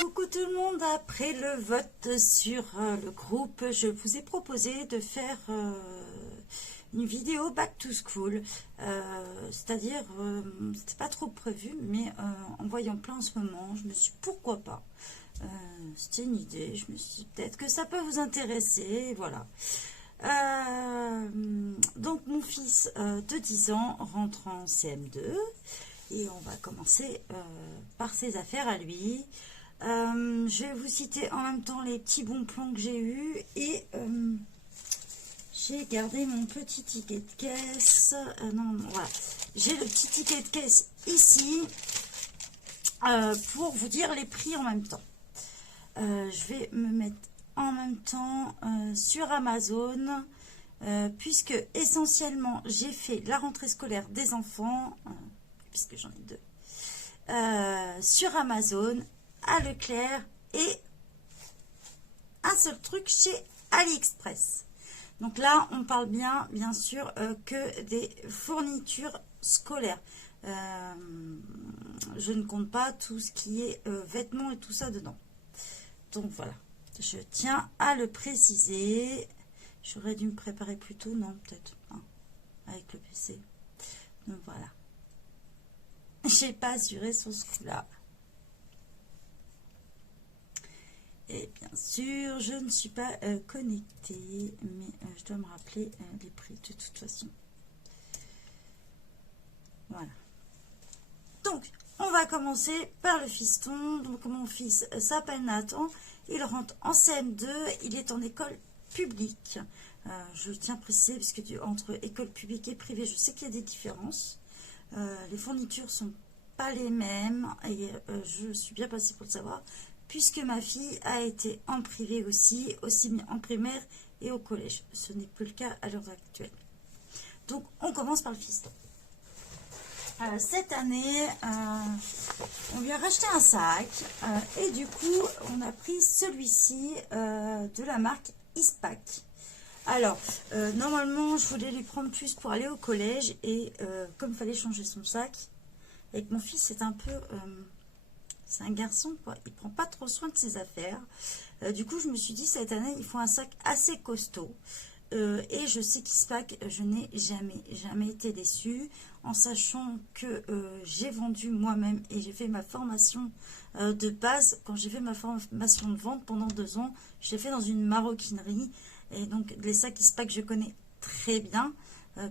Coucou tout le monde, après le vote sur le groupe, je vous ai proposé de faire une vidéo back to school, c'est-à-dire, c'était pas trop prévu, mais en voyant plein en ce moment, je me suis dit pourquoi pas, c'était une idée, je me suis dit peut-être que ça peut vous intéresser, voilà. Donc mon fils de 10 ans rentre en CM2 et on va commencer par ses affaires à lui. Je vais vous citer en même temps les petits bons plans que j'ai eus et j'ai gardé mon petit ticket de caisse. Non, voilà. J'ai le petit ticket de caisse ici pour vous dire les prix en même temps. Je vais me mettre en même temps sur Amazon puisque essentiellement j'ai fait la rentrée scolaire des enfants puisque j'en ai deux sur Amazon, à Leclerc et un seul truc chez AliExpress. Donc là, on parle bien sûr que des fournitures scolaires. Je ne compte pas tout ce qui est vêtements et tout ça dedans. Donc voilà, je tiens à le préciser. J'aurais dû me préparer plus tôt, non, peut-être, hein, avec le PC. Donc voilà. J'ai pas assuré sur ce coup-là. Et bien sûr, je ne suis pas connectée, mais je dois me rappeler les prix de toute façon. Voilà. Donc, on va commencer par le fiston. Donc, mon fils s'appelle Nathan. Il rentre en CM2. Il est en école publique. Je tiens à préciser, parce que entre école publique et privée, je sais qu'il y a des différences. Les fournitures sont pas les mêmes. Et je suis bien passée pour le savoir, puisque ma fille a été en privé aussi bien en primaire et au collège. Ce n'est plus le cas à l'heure actuelle. Donc, on commence par le fiston. Cette année, on lui a racheté un sac et du coup, on a pris celui-ci de la marque Ispac. Alors, normalement, je voulais lui prendre plus pour aller au collège et comme il fallait changer son sac, avec mon fils, c'est un peu... c'est un garçon, quoi. Il prend pas trop soin de ses affaires. Du coup, je me suis dit, cette année, il faut un sac assez costaud. Et je sais qu'Ispac, je n'ai jamais été déçue, en sachant que j'ai vendu moi-même et j'ai fait ma formation de base. Quand j'ai fait ma formation de vente pendant 2 ans, je l'ai fait dans une maroquinerie. Et donc, les sacs Ispac, je connais très bien.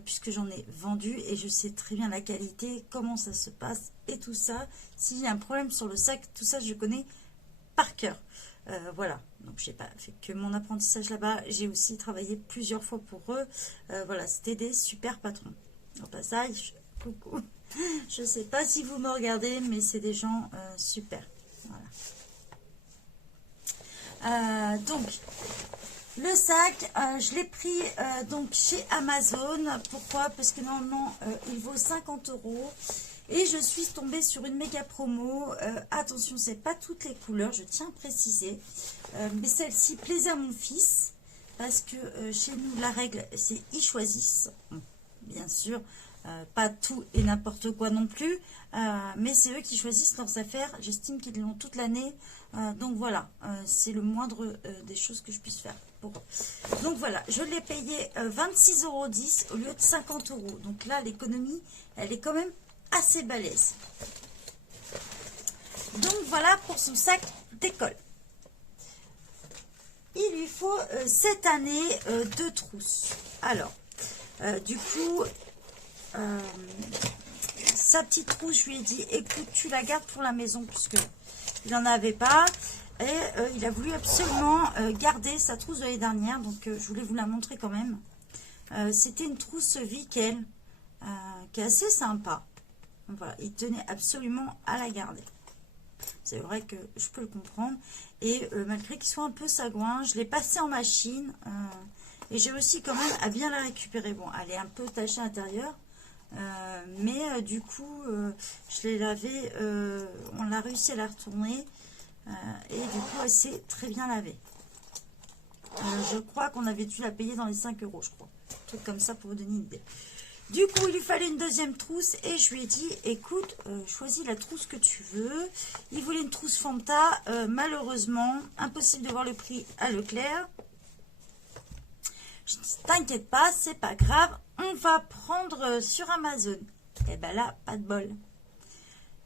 Puisque j'en ai vendu et je sais très bien la qualité, comment ça se passe et tout ça. S'il y a un problème sur le sac, tout ça je connais par cœur. Voilà, donc je n'ai pas fait que mon apprentissage là-bas, j'ai aussi travaillé plusieurs fois pour eux. Voilà, c'était des super patrons. Au passage, coucou. Je ne sais pas si vous me regardez, mais c'est des gens super. Voilà. Donc, le sac, je l'ai pris donc chez Amazon. Pourquoi? Parce que normalement, il vaut 50 €. Et je suis tombée sur une méga promo. Attention, c'est pas toutes les couleurs, je tiens à préciser. Mais celle-ci plaisait à mon fils. Parce que chez nous, la règle, c'est ils choisissent. Bien sûr, pas tout et n'importe quoi non plus. Mais c'est eux qui choisissent leurs affaires. J'estime qu'ils l'ont toute l'année. Donc voilà, c'est le moindre des choses que je puisse faire pour eux. Donc voilà, je l'ai payé 26,10 € au lieu de 50 €. Donc là, l'économie, elle est quand même assez balèze. Donc voilà pour son sac d'école. Il lui faut cette année 2 trousses. Alors, du coup, sa petite trousse, je lui ai dit, écoute, tu la gardes pour la maison, puisque il n'en avait pas. Et il a voulu absolument garder sa trousse de l'année dernière. Donc, je voulais vous la montrer quand même. C'était une trousse Vickel qui est assez sympa. Voilà, il tenait absolument à la garder. C'est vrai que je peux le comprendre. Et malgré qu'il soit un peu sagouin, je l'ai passé en machine. Et j'ai aussi quand même à bien la récupérer. Bon, elle est un peu tachée à l'intérieur. Mais du coup, je l'ai lavée. On a réussi à la retourner. Et du coup, elle s'est très bien lavée. Je crois qu'on avait dû la payer dans les 5 €, je crois. Un truc comme ça pour vous donner une idée. Du coup, il lui fallait une deuxième trousse et je lui ai dit, écoute, choisis la trousse que tu veux. Il voulait une trousse Fanta. Malheureusement, impossible de voir le prix à Leclerc. Je dis, t'inquiète pas, c'est pas grave, on va prendre sur Amazon. Et ben là, pas de bol.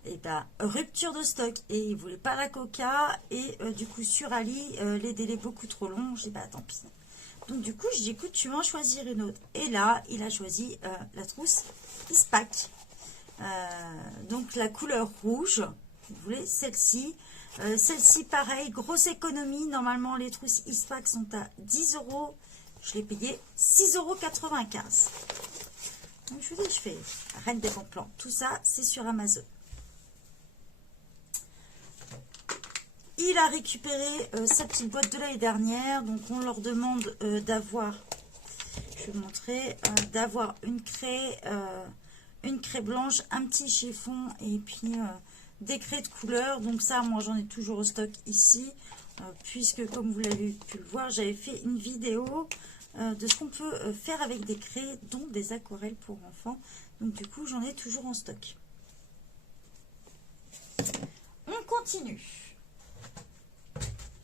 Et ben, rupture de stock. Et il voulait pas la Coca. Et du coup, sur Ali, les délais beaucoup trop longs. J'ai dit, bah tant pis. Donc du coup, je dis, écoute, tu vas en choisir une autre. Et là, il a choisi la trousse Ispac. Donc la couleur rouge. Vous voulez celle-ci. Celle-ci, pareil, grosse économie. Normalement, les trousses Ispac sont à 10 €. Je l'ai payé 6,95 €. Donc je vous dis, je fais reine des bons plans. Tout ça, c'est sur Amazon. Il a récupéré sa petite boîte de l'année dernière. Donc on leur demande d'avoir, je vais vous montrer, d'avoir une craie blanche, un petit chiffon et puis des craies de couleur. Donc ça, moi j'en ai toujours au stock ici. Puisque comme vous l'avez pu le voir, j'avais fait une vidéo de ce qu'on peut faire avec des craies, dont des aquarelles pour enfants. Donc du coup, j'en ai toujours en stock. On continue.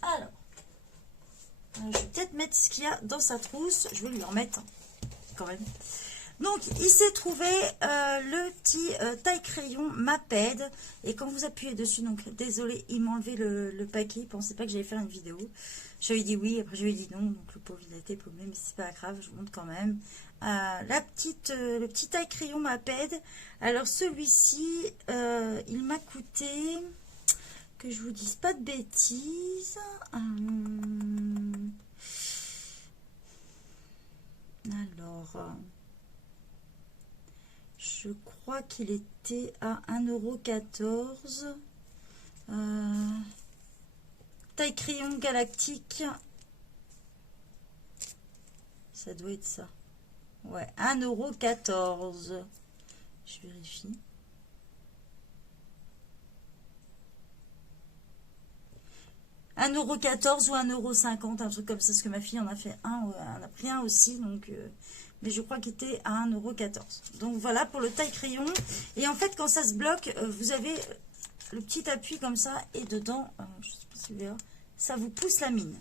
Alors, je vais peut-être mettre ce qu'il y a dans sa trousse. Je vais lui en mettre quand même. Donc, il s'est trouvé le petit taille-crayon Maped. Et quand vous appuyez dessus, donc désolé, il m'a enlevé le paquet. Il ne pensait pas que j'allais faire une vidéo. Je lui ai dit oui, après je lui ai dit non. Donc, le pauvre, il a été paumé, mais c'est pas grave, je vous montre quand même. Le petit taille-crayon Maped. Alors, celui-ci, il m'a coûté, que je vous dise pas de bêtises. Alors... je crois qu'il était à 1,14 €. Taille crayon galactique. Ça doit être ça. Ouais, 1,14 €. Je vérifie. « 1,14 € ou 1,50 €, un truc comme ça, parce que ma fille en a fait un, en a pris un aussi, donc... mais je crois qu'il était à 1,14 €. Donc voilà pour le taille crayon. Et en fait, quand ça se bloque, vous avez le petit appui comme ça. Et dedans, je sais pas si vous verrez, ça vous pousse la mine.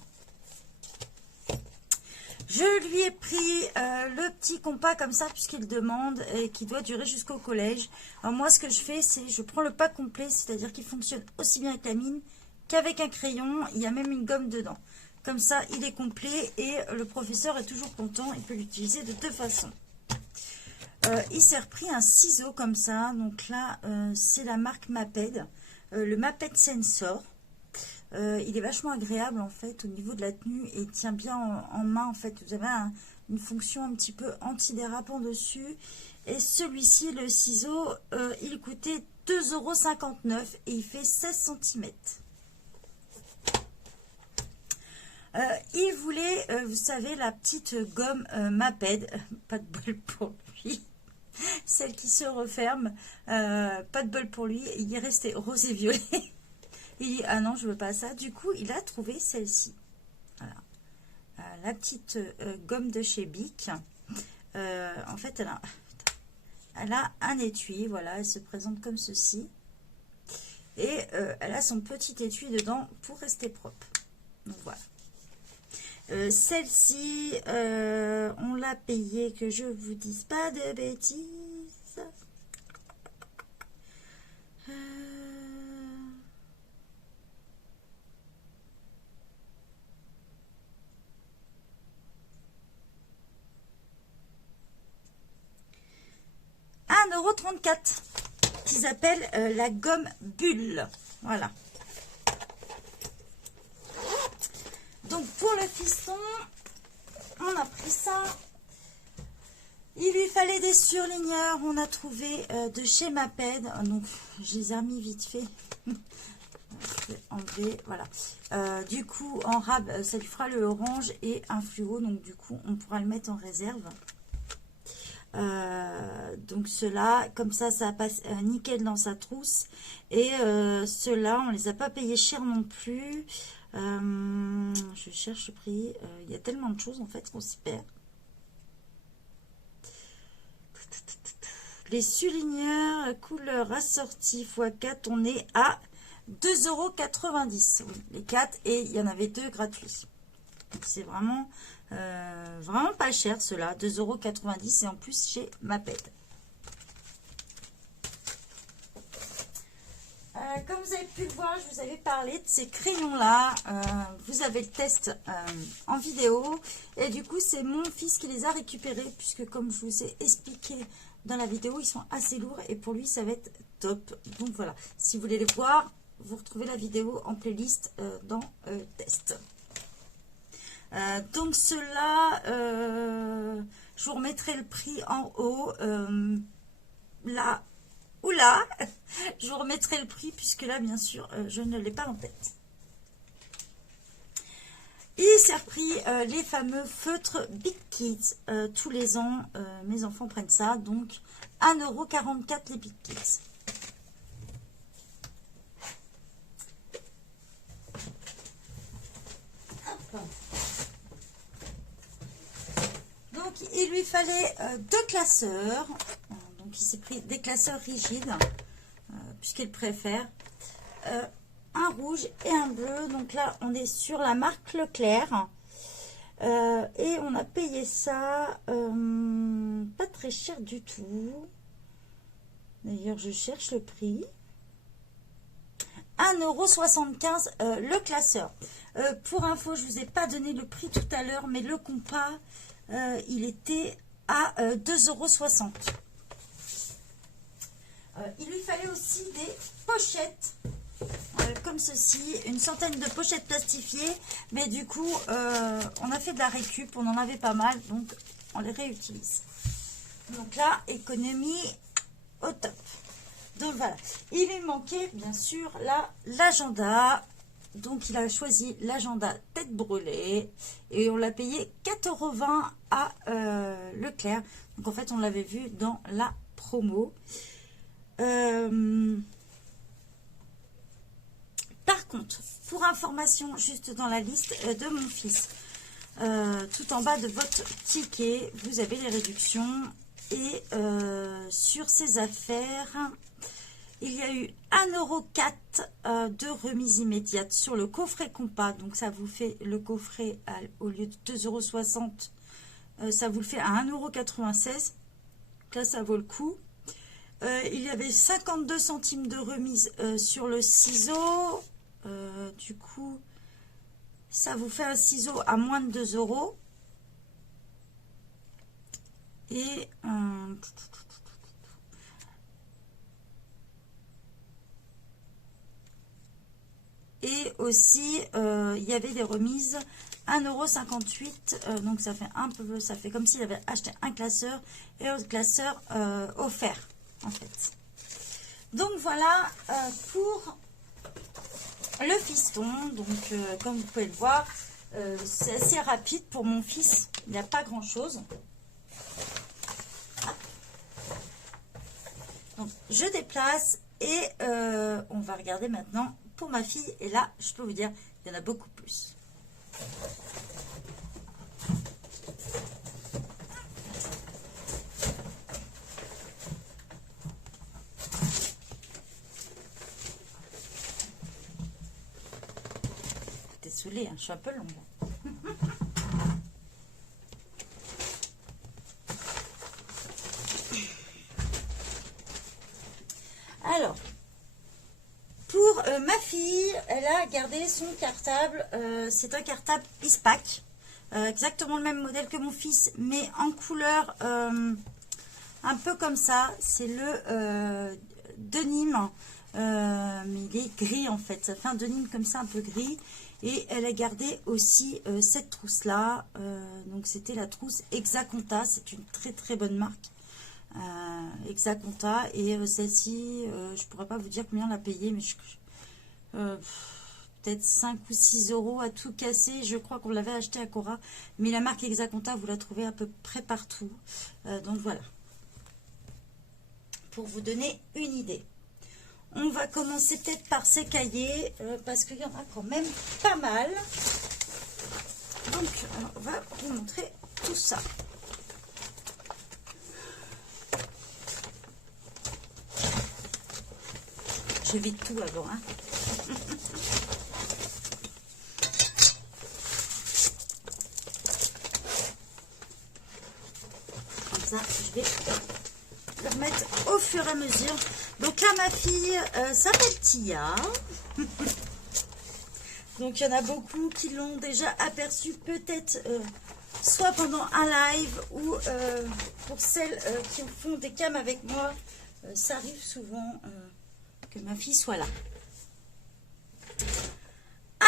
Je lui ai pris le petit compas comme ça, puisqu'il demande et qui doit durer jusqu'au collège. Alors moi, ce que je fais, c'est je prends le pack complet, c'est-à-dire qu'il fonctionne aussi bien avec la mine qu'avec un crayon. Il y a même une gomme dedans. Comme ça, il est complet et le professeur est toujours content. Il peut l'utiliser de deux façons. Il s'est repris un ciseau comme ça. Donc là, c'est la marque Maped. Le Maped Sensor. Il est vachement agréable en fait au niveau de la tenue. Et il tient bien en main en fait. Vous avez une fonction un petit peu antidérapant dessus. Et celui-ci, le ciseau, il coûtait 2,59 € et il fait 16 cm. Il voulait, vous savez, la petite gomme Maped, pas de bol pour lui, celle qui se referme, pas de bol pour lui, il est resté rose et violet. Il dit, ah non, je veux pas ça. Du coup, il a trouvé celle-ci. Voilà. La petite gomme de chez Bic. En fait, elle a un étui, voilà, elle se présente comme ceci. Et elle a son petit étui dedans pour rester propre. Donc voilà. Celle-ci, on l'a payée, que je vous dise pas de bêtises. 1,34 €, qu'ils appellent la gomme bulle. Voilà. Donc pour le fiston, on a pris ça. Il lui fallait des surligneurs. On a trouvé de chez Maped. Donc je les ai remis vite fait. Je vais enlever, voilà. Du coup, en rab, ça lui fera le orange et un fluo. Donc du coup, on pourra le mettre en réserve. Donc ceux-là, comme ça passe nickel dans sa trousse. Et ceux-là, on les a pas payés cher non plus. Je cherche le prix. Il y a tellement de choses en fait qu'on s'y perd. Les souligneurs, couleur assortie x4, on est à 2,90 €. Oui, les 4 et il y en avait 2 gratuits. C'est vraiment, vraiment pas cher ceux-là. 2,90 € et en plus chez Maped. Comme vous avez pu le voir, je vous avais parlé de ces crayons-là. Vous avez le test en vidéo. Et du coup, c'est mon fils qui les a récupérés. Puisque comme je vous ai expliqué dans la vidéo, ils sont assez lourds. Et pour lui, ça va être top. Donc voilà, si vous voulez les voir, vous retrouvez la vidéo en playlist dans test. Donc ceux-là, je vous remettrai le prix en haut. Là. Oula, je vous remettrai le prix puisque là, bien sûr, je ne l'ai pas en tête. Il s'est repris les fameux feutres Big Kids. Tous les ans, mes enfants prennent ça. Donc, 1,44 € les Big Kids. Hop. Donc, il lui fallait 2 classeurs. Donc, il s'est pris des classeurs rigides, puisqu'il préfère. Un rouge et un bleu. Donc là, on est sur la marque Leclerc. Et on a payé ça pas très cher du tout. D'ailleurs, je cherche le prix. 1,75 € le classeur. Pour info, je ne vous ai pas donné le prix tout à l'heure, mais le compas, il était à 2,60 €. Il lui fallait aussi des pochettes comme ceci, une centaine de pochettes plastifiées, mais du coup on a fait de la récup, on en avait pas mal, donc on les réutilise. Donc là, économie au top. Donc voilà, il lui manquait bien sûr l'agenda. Donc il a choisi l'agenda tête brûlée et on l'a payé 4,20 € à Leclerc. Donc en fait on l'avait vu dans la promo. Par contre, pour information, juste dans la liste de mon fils, tout en bas de votre ticket, vous avez les réductions. Et sur ces affaires, il y a eu 1,04 € de remise immédiate sur le coffret compas. Donc ça vous fait le coffret au lieu de 2,60 €, ça vous le fait à 1,96 €. Là, ça vaut le coup. Il y avait 52 centimes de remise sur le ciseau. Du coup, ça vous fait un ciseau à moins de 2 €. Et aussi, il y avait des remises 1,58 €. Donc ça fait un peu, ça fait comme s'il avait acheté un classeur et un classeur offert. En fait. Donc voilà pour le fiston. Donc comme vous pouvez le voir, c'est assez rapide pour mon fils. Il n'y a pas grand chose. Donc je déplace et on va regarder maintenant pour ma fille. Et là, je peux vous dire, il y en a beaucoup plus. Désolée, hein, je suis un peu longue. Alors, pour ma fille, elle a gardé son cartable. C'est un cartable ISPAC. Exactement le même modèle que mon fils, mais en couleur un peu comme ça. C'est le denim. Mais il est gris en fait. Ça fait un denim comme ça, un peu gris. Et elle a gardé aussi cette trousse-là. Donc, c'était la trousse Exaconta. C'est une très très bonne marque. Exaconta. Et celle-ci, je pourrais pas vous dire combien on l'a payé, mais peut-être 5 ou 6 € à tout casser. Je crois qu'on l'avait acheté à Cora. Mais la marque Exaconta, vous la trouvez à peu près partout. Donc, voilà. Pour vous donner une idée. On va commencer peut-être par ces cahiers, parce qu'il y en a quand même pas mal. Donc, on va vous montrer tout ça. Je vide tout avant. Hein. Comme ça, je vais le remettre au fur et à mesure. Donc là, ma fille s'appelle Tia. Donc il y en a beaucoup qui l'ont déjà aperçu peut-être soit pendant un live ou pour celles qui font des cams avec moi. Ça arrive souvent que ma fille soit là.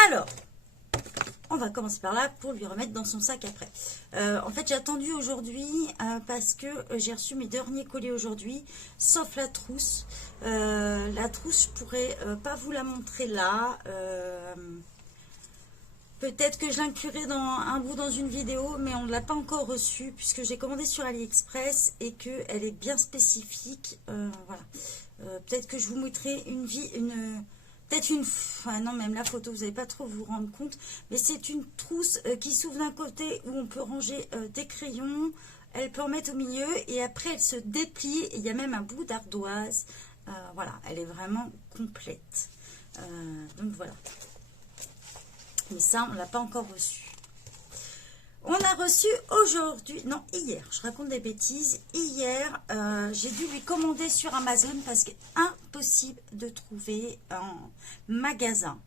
Alors, on va commencer par là pour lui remettre dans son sac après. En fait, j'ai attendu aujourd'hui parce que j'ai reçu mes derniers colis aujourd'hui, sauf la trousse. La trousse, je pourrais pas vous la montrer là. Peut-être que je l'inclurai dans un bout dans une vidéo, mais on ne l'a pas encore reçue puisque j'ai commandé sur AliExpress et qu'elle est bien spécifique. Voilà. Peut-être que je vous montrerai enfin non, même la photo, vous n'allez pas trop vous rendre compte. Mais c'est une trousse qui s'ouvre d'un côté où on peut ranger des crayons. Elle peut en mettre au milieu et après elle se déplie. Et il y a même un bout d'ardoise. Voilà, elle est vraiment complète. Donc voilà. Mais ça, on ne l'a pas encore reçu. On a reçu aujourd'hui, non, hier, je raconte des bêtises. Hier, j'ai dû lui commander sur Amazon parce que impossible de trouver en magasin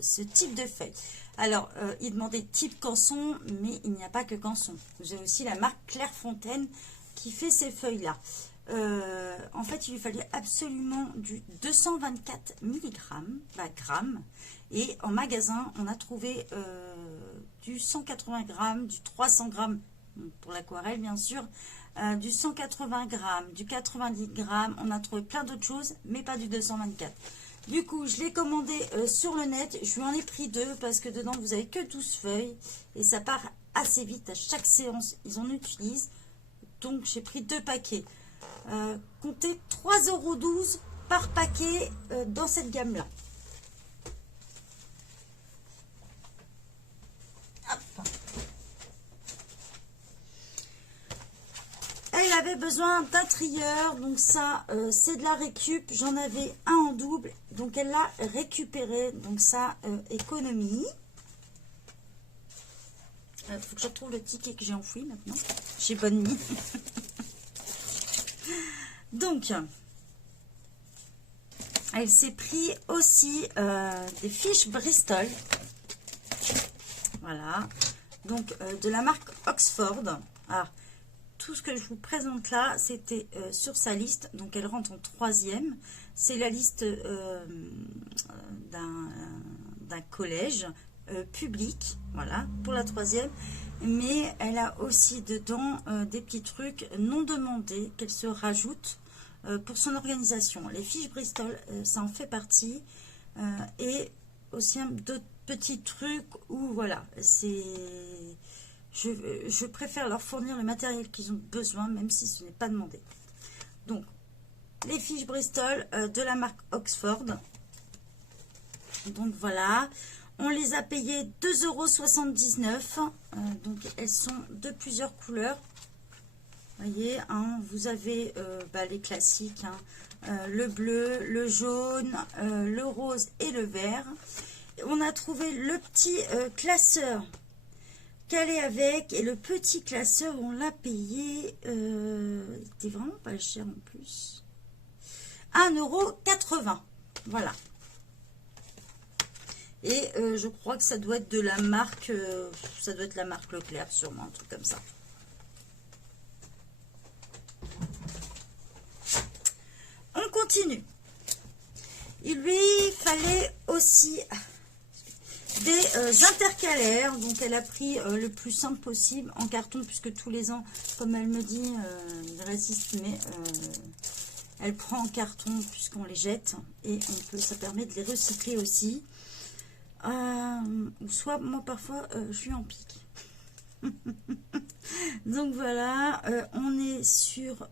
ce type de feuille. Alors, il demandait type Canson, mais il n'y a pas que Canson. J'ai aussi la marque Clairefontaine qui fait ces feuilles-là. En fait, il lui fallait absolument du 224 grammes. Et en magasin, on a trouvé du 180 grammes, du 300 grammes pour l'aquarelle, bien sûr, du 180 grammes, du 90 grammes. On a trouvé plein d'autres choses, mais pas du 224. Du coup, je l'ai commandé sur le net. Je lui en ai pris 2 parce que dedans, vous avez que 12 feuilles. Et ça part assez vite. À chaque séance, ils en utilisent. Donc, j'ai pris 2 paquets. Comptez 3,12 € par paquet dans cette gamme-là. Elle avait besoin d'un trieur, donc ça c'est de la récup. J'en avais un en double, donc elle l'a récupéré, donc ça économie. Faut que je retrouve le ticket que j'ai enfoui maintenant. J'ai bonne mine. Donc, elle s'est pris aussi des fiches Bristol. Voilà. Donc, de la marque Oxford. Ah, tout ce que je vous présente là, c'était sur sa liste. Donc, elle rentre en 3e. C'est la liste d'un collège public. Voilà, pour la 3e. Mais elle a aussi dedans des petits trucs non demandés qu'elle se rajoute pour son organisation. Les fiches Bristol, ça en fait partie. Et aussi d'autres petits trucs où, voilà, je préfère leur fournir le matériel qu'ils ont besoin, même si ce n'est pas demandé. Donc, les fiches Bristol de la marque Oxford. Donc, voilà. On les a payées 2,79 €. Donc, elles sont de plusieurs couleurs. Vous voyez, hein, vous avez les classiques, hein, le bleu, le jaune, le rose et le vert. On a trouvé le petit classeur qu'elle est avec. Et le petit classeur, on l'a payé. Il était vraiment pas cher en plus. 1,80 €. Voilà. Et je crois que ça doit être de la marque, ça doit être la marque Leclerc, sûrement, un truc comme ça. On continue. Il lui fallait aussi des intercalaires. Donc, elle a pris le plus simple possible en carton, puisque tous les ans, comme elle me dit, il résiste, mais elle prend en carton puisqu'on les jette. Et ça permet de les recycler aussi. Ou soit, moi, parfois, je suis en pique. Donc, voilà. On est sur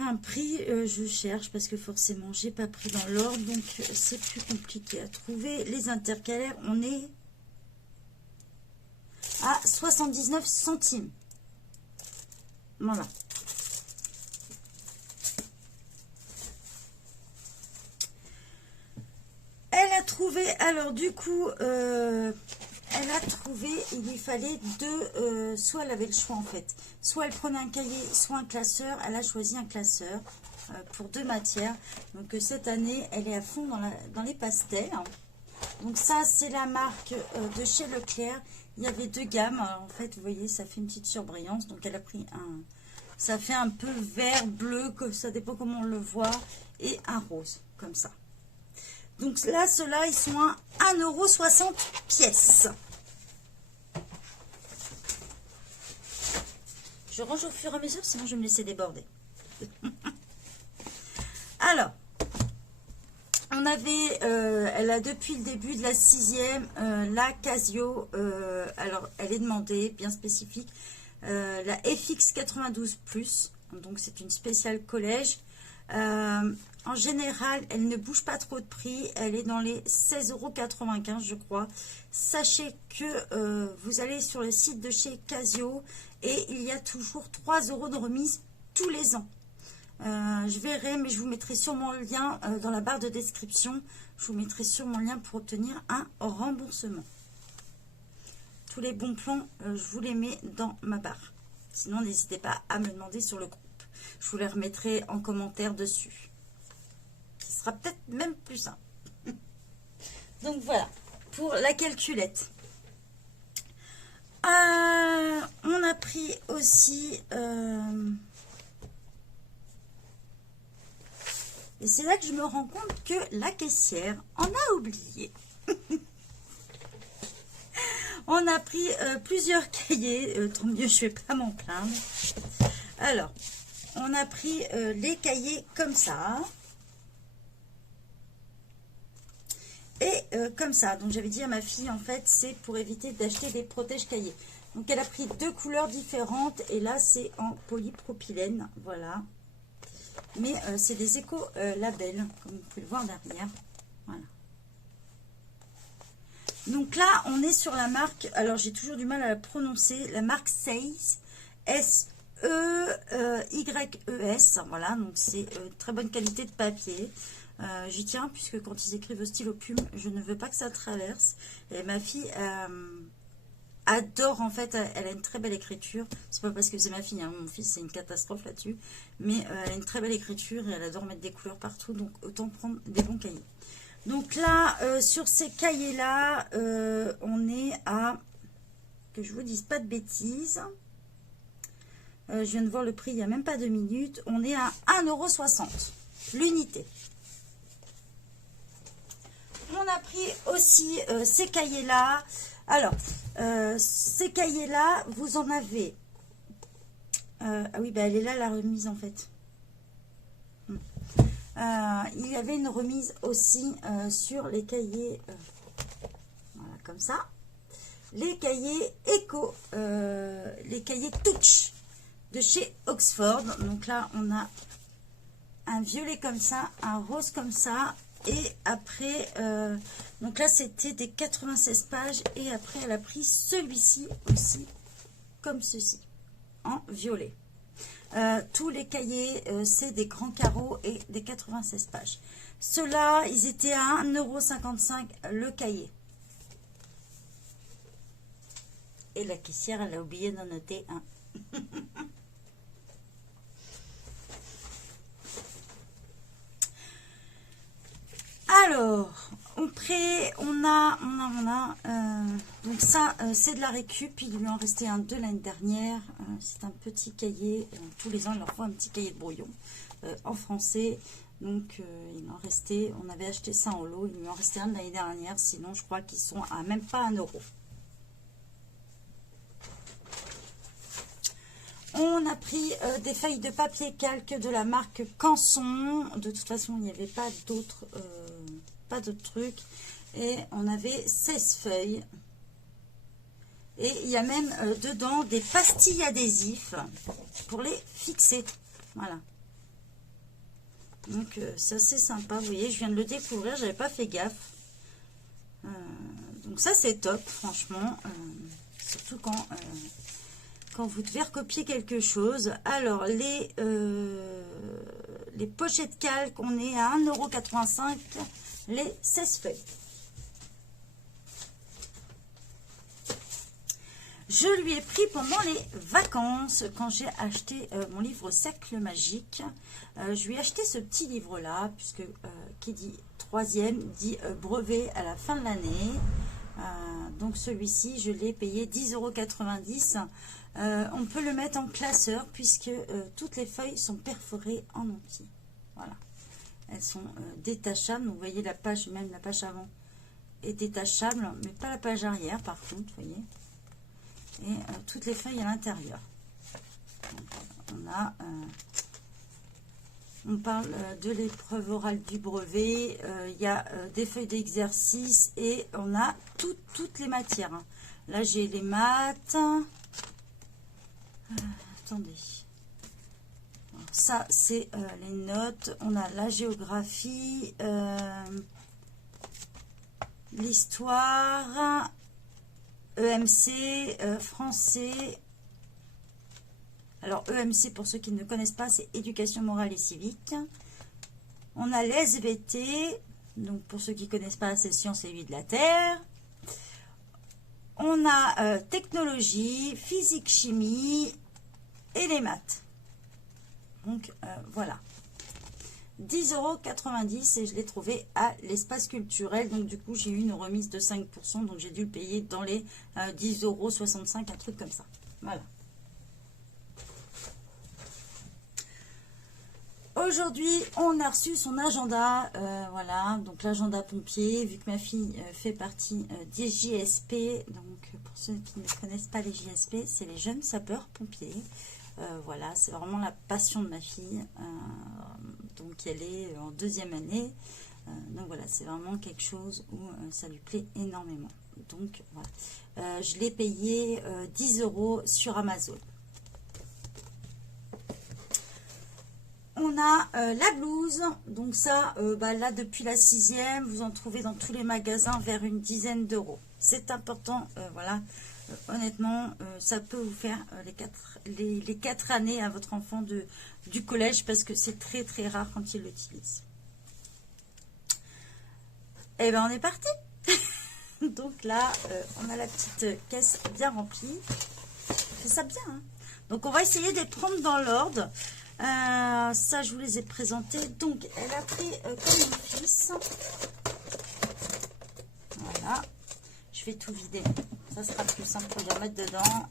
un prix, je cherche parce que forcément j'ai pas pris dans l'ordre, donc c'est plus compliqué à trouver. Les intercalaires, on est à 79 centimes. Voilà. trouvé, alors du coup, elle a trouvé, il lui fallait deux, soit elle avait le choix en fait, soit elle prenait un cahier, soit un classeur. Elle a choisi un classeur pour deux matières. Donc cette année, elle est à fond dans les pastels. Donc ça, c'est la marque de chez Leclerc. Il y avait deux gammes. Alors, en fait, vous voyez, ça fait une petite surbrillance. Donc elle a pris un... Ça fait un peu vert, bleu, que ça dépend comment on le voit. Et un rose, comme ça. Donc là, ceux-là, ils sont à 1,60 € pièce. Je range au fur et à mesure, sinon je vais me laisser déborder. Alors, on avait, elle a depuis le début de la 6e, la Casio, alors elle est demandée, bien spécifique, la FX 92+, donc c'est une spéciale collège. En général, elle ne bouge pas trop de prix, elle est dans les 16,95 € je crois. Sachez que vous allez sur le site de chez Casio et il y a toujours 3 € de remise tous les ans. Je verrai, mais je vous mettrai sûrement le lien dans la barre de description. Je vous mettrai sûrement le lien pour obtenir un remboursement. Tous les bons plans, je vous les mets dans ma barre. Sinon, n'hésitez pas à me demander sur le groupe. Je vous les remettrai en commentaire dessus. Ce sera peut-être même plus simple. Donc voilà, pour la calculette. On a pris aussi... et c'est là que je me rends compte que la caissière en a oublié. On a pris plusieurs cahiers. Tant mieux, je ne vais pas m'en plaindre. Alors, on a pris les cahiers comme ça. Et comme ça. Donc, j'avais dit à ma fille, en fait, c'est pour éviter d'acheter des protège-cahiers. Donc, elle a pris deux couleurs différentes. Et là, c'est en polypropylène. Voilà. Mais c'est des éco-labels, comme vous pouvez le voir derrière. Voilà. Donc là, on est sur la marque, alors j'ai toujours du mal à la prononcer, la marque Seize, S-E-Y-E-S. Voilà, donc c'est très bonne qualité de papier. J'y tiens, puisque quand ils écrivent au stylo plume, je ne veux pas que ça traverse. Et ma fille adore, en fait, elle a une très belle écriture. C'est pas parce que c'est ma fille, hein, mon fils c'est une catastrophe là-dessus. Mais elle a une très belle écriture et elle adore mettre des couleurs partout, donc autant prendre des bons cahiers. Donc là, sur ces cahiers-là, on est à, que je vous dise pas de bêtises, je viens de voir le prix il n'y a même pas 2 minutes, on est à 1,60 € l'unité. On a pris aussi ces cahiers-là. Alors, ces cahiers-là, vous en avez... ah oui, bah, elle est là la remise en fait. Il y avait une remise aussi sur les cahiers, voilà, comme ça. Les cahiers Eco, les cahiers Touch de chez Oxford. Donc là, on a un violet comme ça, un rose comme ça. Et après, donc là, c'était des 96 pages. Et après, elle a pris celui-ci aussi, comme ceci, en violet. Tous les cahiers, c'est des grands carreaux et des 96 pages. Ceux-là, ils étaient à 1,55 € le cahier. Et la caissière, elle a oublié d'en noter un. Alors, on a, donc ça, c'est de la récup. Il lui en restait un de l'année dernière. C'est un petit cahier. Tous les ans, il leur faut un petit cahier de brouillon en français. Donc, il en restait, on avait acheté ça en lot. Il lui en restait un de l'année dernière. Sinon, je crois qu'ils sont à même pas 1 €. On a pris des feuilles de papier calque de la marque Canson. De toute façon, il n'y avait pas d'autres trucs. Et on avait 16 feuilles. Et il y a même dedans des pastilles adhésifs pour les fixer. Voilà. Donc, c'est assez sympa. Vous voyez, je viens de le découvrir. J'avais pas fait gaffe. Donc, ça, c'est top, franchement. Surtout quand vous devez recopier quelque chose. Alors, les pochettes calques, on est à 1,85 € les 16 feuilles. Je lui ai pris pendant les vacances, quand j'ai acheté mon livre Cercle Magique. Je lui ai acheté ce petit livre-là, puisque qui dit troisième, dit brevet à la fin de l'année. Donc celui-ci, je l'ai payé 10,90 €. On peut le mettre en classeur, puisque toutes les feuilles sont perforées en entier. Voilà. Elles sont détachables. Donc, vous voyez la page, même la page avant est détachable, mais pas la page arrière, par contre, vous voyez. Et toutes les feuilles à l'intérieur. On parle de l'épreuve orale du brevet. Il y a des feuilles d'exercice et on a toutes les matières. Là, j'ai les maths. Attendez. Alors, ça, c'est les notes. On a la géographie, l'histoire, EMC, français. Alors, EMC, pour ceux qui ne connaissent pas, c'est éducation morale et civique. On a les SVT. Donc, pour ceux qui ne connaissent pas, c'est sciences et vie de la Terre. On a technologie, physique, chimie et les maths. Donc, voilà. 10,90 € et je l'ai trouvé à l'espace culturel. Donc, du coup, j'ai eu une remise de 5%. Donc, j'ai dû le payer dans les 10,65 €, un truc comme ça. Voilà. Aujourd'hui, on a reçu son agenda. Voilà. Donc, l'agenda pompier. Vu que ma fille fait partie des JSP. Donc, pour ceux qui ne connaissent pas les JSP, c'est les jeunes sapeurs pompiers. Voilà, c'est vraiment la passion de ma fille. Donc, elle est en 2e année. Donc, voilà, c'est vraiment quelque chose où ça lui plaît énormément. Donc, voilà. Je l'ai payé 10 € sur Amazon. On a la blouse. Donc, ça, là, depuis la 6e, vous en trouvez dans tous les magasins vers une dizaine d'euros. C'est important, voilà. Honnêtement, ça peut vous faire les 4 années à votre enfant du collège, parce que c'est très très rare quand il l'utilise. Et ben on est parti. Donc là, on a la petite caisse bien remplie. C'est ça bien, hein. Donc on va essayer de les prendre dans l'ordre. Ça, je vous les ai présentés. Donc elle a pris comme mon fils. Voilà. Je vais tout vider. Ça sera plus simple pour les remettre dedans.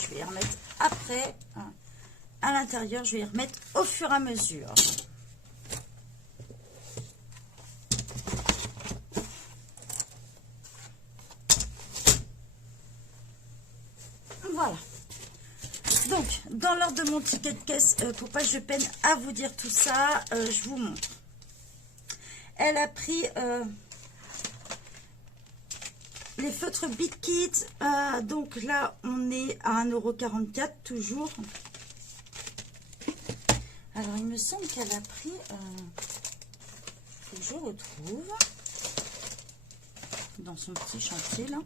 Je vais les remettre après. À l'intérieur, je vais les remettre au fur et à mesure. Voilà. Donc, dans l'ordre de mon ticket de caisse, pour pas que je peine à vous dire tout ça, je vous montre. Elle a pris les feutres Big Kit. Donc là, on est à 1,44 € toujours. Alors, il me semble qu'elle a pris... faut que je retrouve. Dans son petit chantier, là.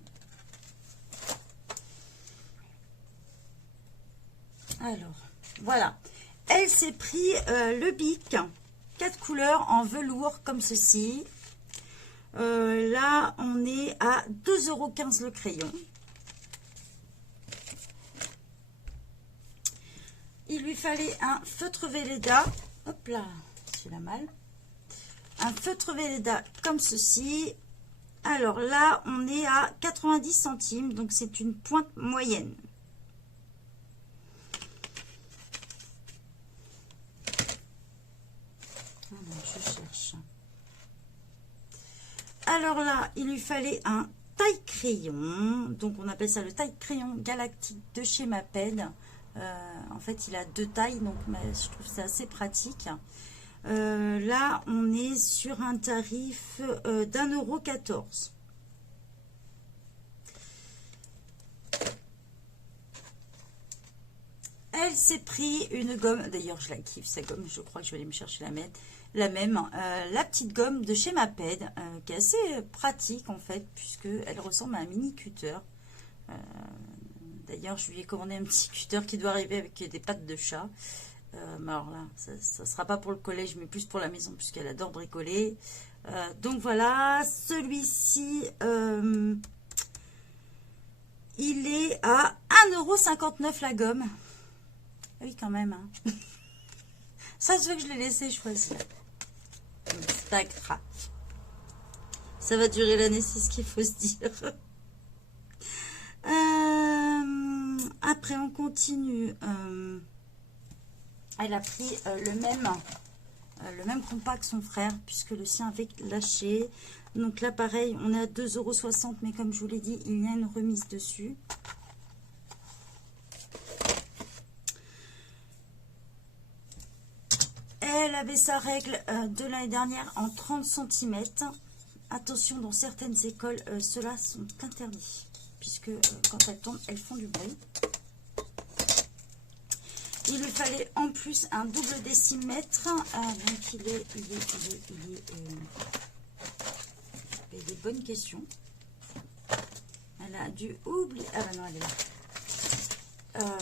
Alors, voilà. Elle s'est pris le Bic. 4 couleurs en velours comme ceci. Là, on est à 2,15 € le crayon. Il lui fallait un feutre Velleda. Hop là, c'est la mal. Un feutre Velleda comme ceci. Alors là, on est à 90 centimes. Donc, c'est une pointe moyenne. Je cherche. Alors là, il lui fallait un taille crayon. Donc, on appelle ça le taille crayon galactique de chez Maped. En fait, il a 2 tailles. Donc, je trouve ça assez pratique. Là, on est sur un tarif d'1,14 €. Elle s'est pris une gomme. D'ailleurs, je la kiffe, sa gomme. Je crois que je vais aller me chercher la même. La petite gomme de chez Maped, qui est assez pratique, en fait, puisqu'elle ressemble à un mini cutter. D'ailleurs, je lui ai commandé un petit cutter qui doit arriver avec des pattes de chat. Mais alors là, ça ne sera pas pour le collège, mais plus pour la maison, puisqu'elle adore bricoler. Donc voilà, celui-ci, il est à 1,59 € la gomme. Oui, quand même. Hein. Ça se fait que je l'ai laissé choisir. C'est pas grave. Ça va durer l'année, c'est ce qu'il faut se dire. Après, on continue. Elle a pris le même compas que son frère, puisque le sien avait lâché. Donc là, pareil, on est à 2,60 €, mais comme je vous l'ai dit, il y a une remise dessus. Elle avait sa règle de l'année dernière en 30 cm. Attention, dans certaines écoles, ceux-là sont interdits, puisque quand elles tombent, elles font du bruit. Il lui fallait en plus un double décimètre. Donc il est des bonnes questions. Elle a dû oublier. Ah bah non, elle est là.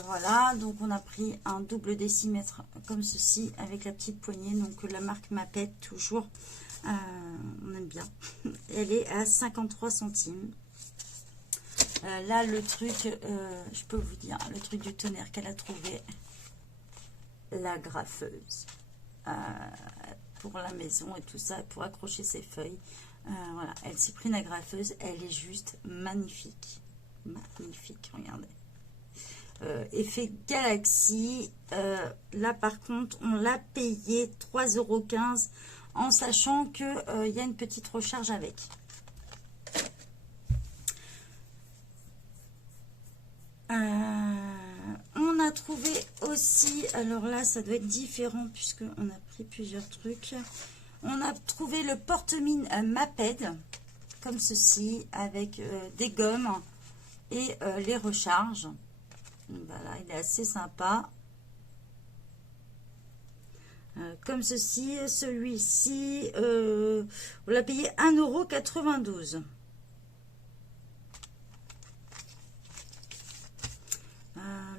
Voilà, donc on a pris un double décimètre comme ceci avec la petite poignée. Donc la marque Mapette, toujours. On aime bien. Elle est à 53 centimes. Là, le truc, je peux vous dire, le truc du tonnerre qu'elle a trouvé, la graffeuse pour la maison et tout ça, pour accrocher ses feuilles. Voilà, elle s'est pris la graffeuse, elle est juste magnifique. Magnifique, regardez. Effet Galaxy. Là, par contre, on l'a payé 3,15 € en sachant qu'il y a une petite recharge avec. On a trouvé aussi, alors là ça doit être différent puisque on a pris plusieurs trucs. On a trouvé le porte-mine Maped comme ceci avec des gommes et les recharges. Voilà, il est assez sympa. Comme ceci, celui-ci, on l'a payé 1,92 €.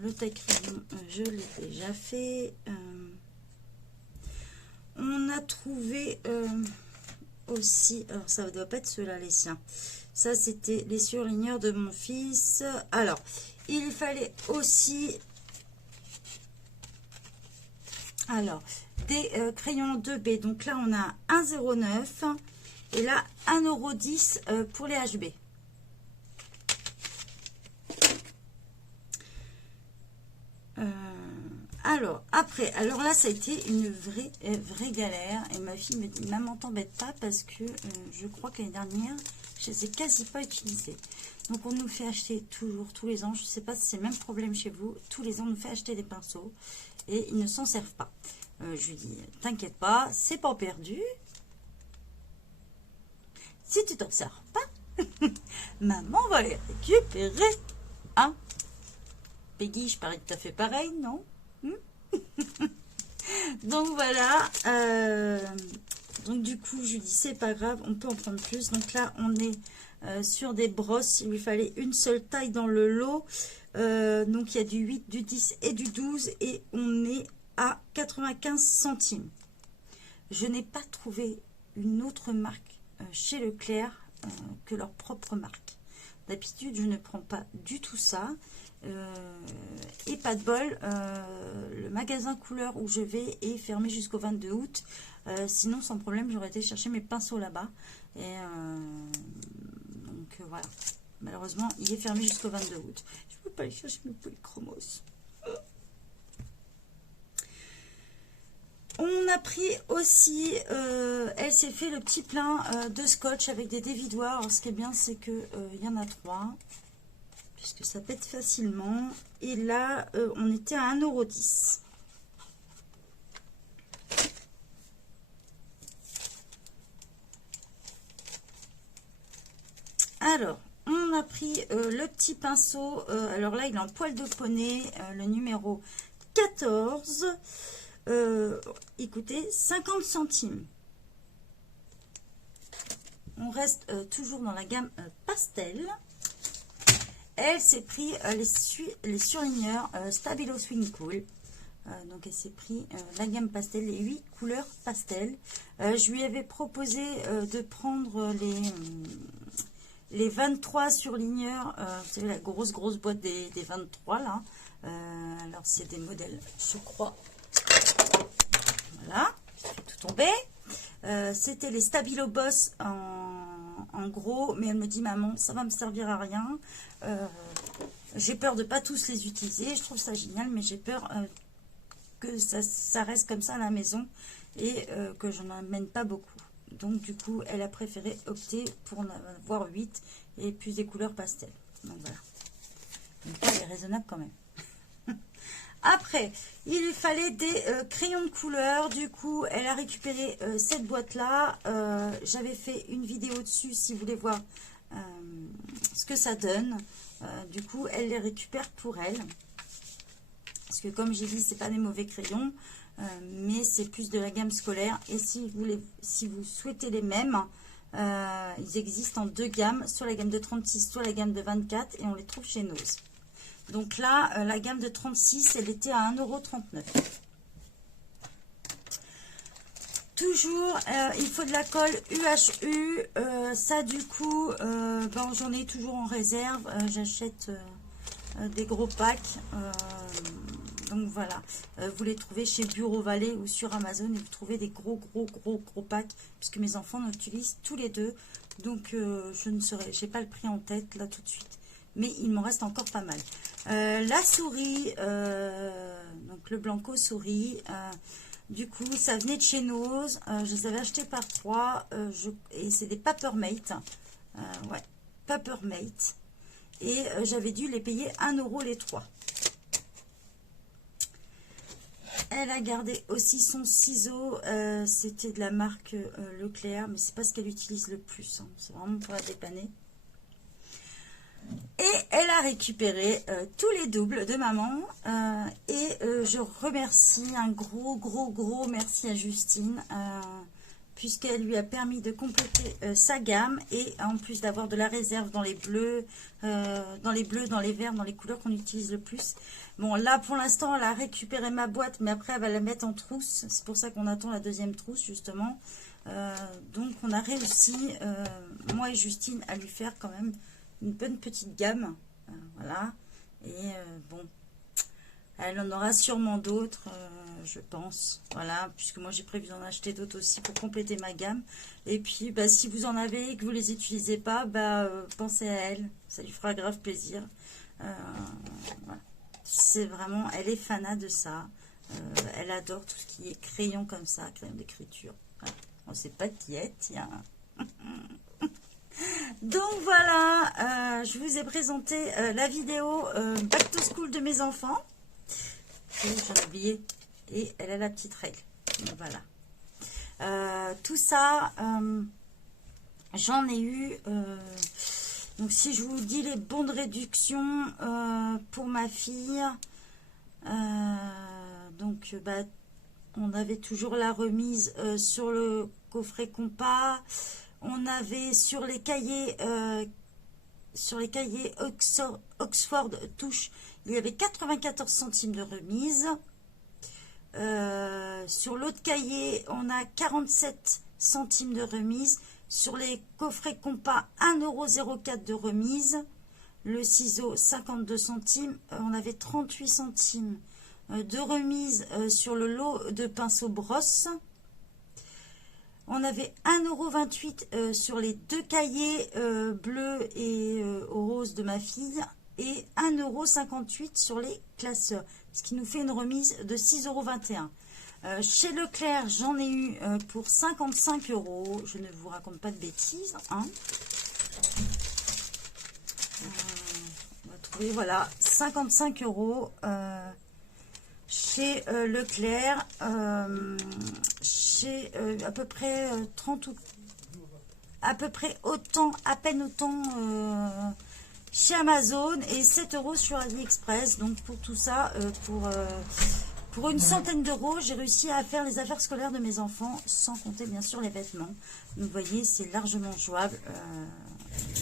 Le taille-crayon, je l'ai déjà fait. On a trouvé aussi, alors ça ne doit pas être ceux-là les siens. Ça, c'était les surligneurs de mon fils. Alors, il fallait aussi, alors, des crayons 2B. Donc là, on a 1,09 € et là, 1,10 € pour les HB. Alors, après, alors là, ça a été une vraie galère. Et ma fille me dit, maman, t'embête pas parce que je crois que l'année dernière, je les ai quasi pas utilisés. Donc, on nous fait acheter toujours, tous les ans. Je ne sais pas si c'est le même problème chez vous. Tous les ans, on nous fait acheter des pinceaux et ils ne s'en servent pas. Je lui dis, t'inquiète pas, c'est pas perdu. Si tu t'en sers pas, maman va les récupérer. Hein? Peggy, je parie que tu as fait pareil, non? Donc voilà, donc du coup je lui dis c'est pas grave, on peut en prendre plus. Donc là on est sur des brosses, il lui fallait une seule taille dans le lot. Donc il y a du 8, du 10 et du 12 et on est à 95 centimes. Je n'ai pas trouvé une autre marque chez Leclerc que leur propre marque. D'habitude je ne prends pas du tout ça. Et pas de bol, le magasin couleur où je vais est fermé jusqu'au 22 août. Sinon, sans problème, j'aurais été chercher mes pinceaux là-bas. Et donc voilà. Malheureusement, il est fermé jusqu'au 22 août. Je ne peux pas aller chercher mes polychromos. On a pris aussi, elle s'est fait le petit plein de scotch avec des dévidoirs. Alors, ce qui est bien, c'est que il y en a 3. Puisque ça pète facilement. Et là, on était à 1,10 €. Alors, on a pris le petit pinceau. Alors là, il est en poil de poney, le numéro 14. Écoutez, 50 centimes. On reste toujours dans la gamme pastel. Elle s'est pris les surligneurs Stabilo Swing Cool. Donc elle s'est pris la gamme pastel, les 8 couleurs pastel. Je lui avais proposé de prendre les 23 surligneurs, vous savez la grosse boîte des 23 là. Alors c'est des modèles, je crois. Voilà, fait tout tomber. C'était les Stabilo Boss en gros, mais elle me dit maman, ça va me servir à rien. J'ai peur de pas tous les utiliser. Je trouve ça génial, mais j'ai peur que ça reste comme ça à la maison et que je n'en amène pas beaucoup. Donc du coup, elle a préféré opter pour en avoir 8 et plus des couleurs pastel. Donc voilà. Donc elle est raisonnable quand même. Après, il lui fallait des crayons de couleur. Du coup, elle a récupéré cette boîte-là. J'avais fait une vidéo dessus si vous voulez voir ce que ça donne. Du coup, elle les récupère pour elle. Parce que comme j'ai dit, c'est pas des mauvais crayons, mais c'est plus de la gamme scolaire. Et si vous souhaitez les mêmes, ils existent en 2 gammes, soit la gamme de 36, soit la gamme de 24, et on les trouve chez Nose. Donc là, la gamme de 36, elle était à 1,39 €. Toujours, il faut de la colle UHU. Ça, du coup, ben, j'en ai toujours en réserve. J'achète des gros packs. Donc voilà, vous les trouvez chez Bureau Vallée ou sur Amazon et vous trouvez des gros packs puisque mes enfants en utilisent tous les deux. Donc j'ai pas le prix en tête là tout de suite, mais il m'en reste encore pas mal. La souris, donc le Blanco souris, du coup ça venait de chez Nose. Je les avais achetés par 3 et c'est des Papermate. Ouais, Papermate. Et j'avais dû les payer 1 € les 3. Elle a gardé aussi son ciseau, c'était de la marque Leclerc, mais c'est pas ce qu'elle utilise le plus, hein. C'est vraiment pour la dépanner. Et elle a récupéré tous les doubles de maman, et je remercie un gros merci à Justine, puisqu'elle lui a permis de compléter sa gamme, et en plus d'avoir de la réserve dans les bleus, dans les verts, dans les couleurs qu'on utilise le plus. Bon, là, pour l'instant, elle a récupéré ma boîte, mais après, elle va la mettre en trousse. C'est pour ça qu'on attend la deuxième trousse, justement. Donc, on a réussi, moi et Justine, à lui faire quand même une bonne petite gamme. Voilà. Et bon, elle en aura sûrement d'autres, je pense. Voilà, puisque moi, j'ai prévu d'en acheter d'autres aussi pour compléter ma gamme. Et puis, bah, si vous en avez et que vous les utilisez pas, bah, pensez à elle. Ça lui fera grave plaisir. Voilà. C'est vraiment, elle est fanat de ça. Elle adore tout ce qui est crayon comme ça, crayon d'écriture. Voilà. On sait pas qui est, tiens. Donc voilà, je vous ai présenté la vidéo Back to School de mes enfants. J'en ai oublié. Et elle a la petite règle. Donc voilà. Tout ça, j'en ai eu... donc, si je vous dis les bons de réduction pour ma fille, donc, bah, on avait toujours la remise sur le coffret compas. On avait sur les cahiers Oxford Touche, il y avait 94 centimes de remise. Sur l'autre cahier, on a 47 centimes de remise. Sur les coffrets compas, 1,04 € de remise. Le ciseau, 52 centimes. On avait 38 centimes de remise sur le lot de pinceaux brosse. On avait 1,28 € sur les 2 cahiers bleus et rose de ma fille. Et 1,58 € sur les classeurs. Ce qui nous fait une remise de 6,21 €. Chez Leclerc, j'en ai eu pour 55 €. Je ne vous raconte pas de bêtises. Hein. On va trouver, voilà, 55 €. Chez Leclerc, chez à peu près 30 ou à peu près autant, à peine autant chez Amazon et 7 € sur AliExpress. Donc pour tout ça, pour une centaine d'euros, j'ai réussi à faire les affaires scolaires de mes enfants, sans compter bien sûr les vêtements. Donc vous voyez, c'est largement jouable,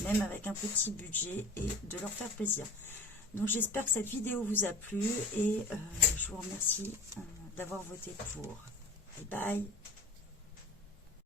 même avec un petit budget, et de leur faire plaisir. Donc j'espère que cette vidéo vous a plu, et je je vous remercie d'avoir voté pour. Bye bye.